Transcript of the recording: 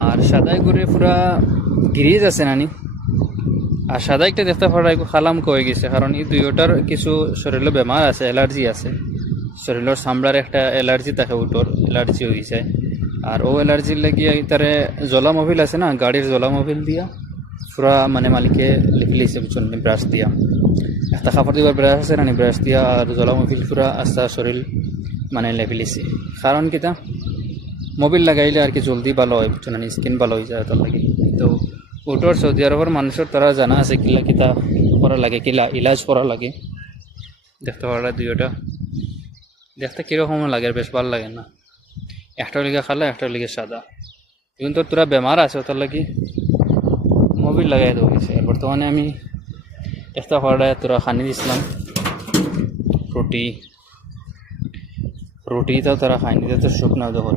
আর সাদাই করে পুরা গিরিজ আছে নানি। আর সাদা একটা দেখতে পারা খালাম কয়ে গেছে, কারণ এই দুইটার কিছু শরীরে বেমার আছে, অ্যালার্জি আছে, শরীরের চামড়ার একটা অ্যালার্জি থাকে, উটোর অ্যালার্জি হয়ে যায়। আর ও অ্যালার্জির লাগিয়ে তারে জলা মোবিল আছে না, গাড়ির জলা মোবিল দিয়া পুরা মানে মালিকে লিখে লিছে বুঝছেন, ব্রাশ দিয়া একটা কাপড় দিবার ব্রাশ আছে না, ব্রাশ দিয়া আর জলা মোবিল পুরা আস্তা শরীর মানে লেপে লিছে। কারণ কিতা মোবিল লাগাইলে আর কি জলদি ভালো হয় বুঝছো না, স্কিন ভালো হয়ে যায় তার লাগে। তো ওটোর সৌদি আরবের মানুষের তারা জানা আছে কিলা কিতা করা লাগে, কিলা ইলাজ করা লাগে। দেখতে পারা দুইটা দেখতে কীরকম লাগে, বেশ ভালো লাগে না। একটা লিগে খালা, একটা লিগে সাদা। কিন্তু তোরা বেমার আছে তার লাগি মোবিল লাগাই দিয়েছে। আর বর্তমানে আমি একটা হওয়াটায় তোরা খানি দিছিলাম রুটি, রুটিটাও তারা খাইনি, তো শুকনা যখন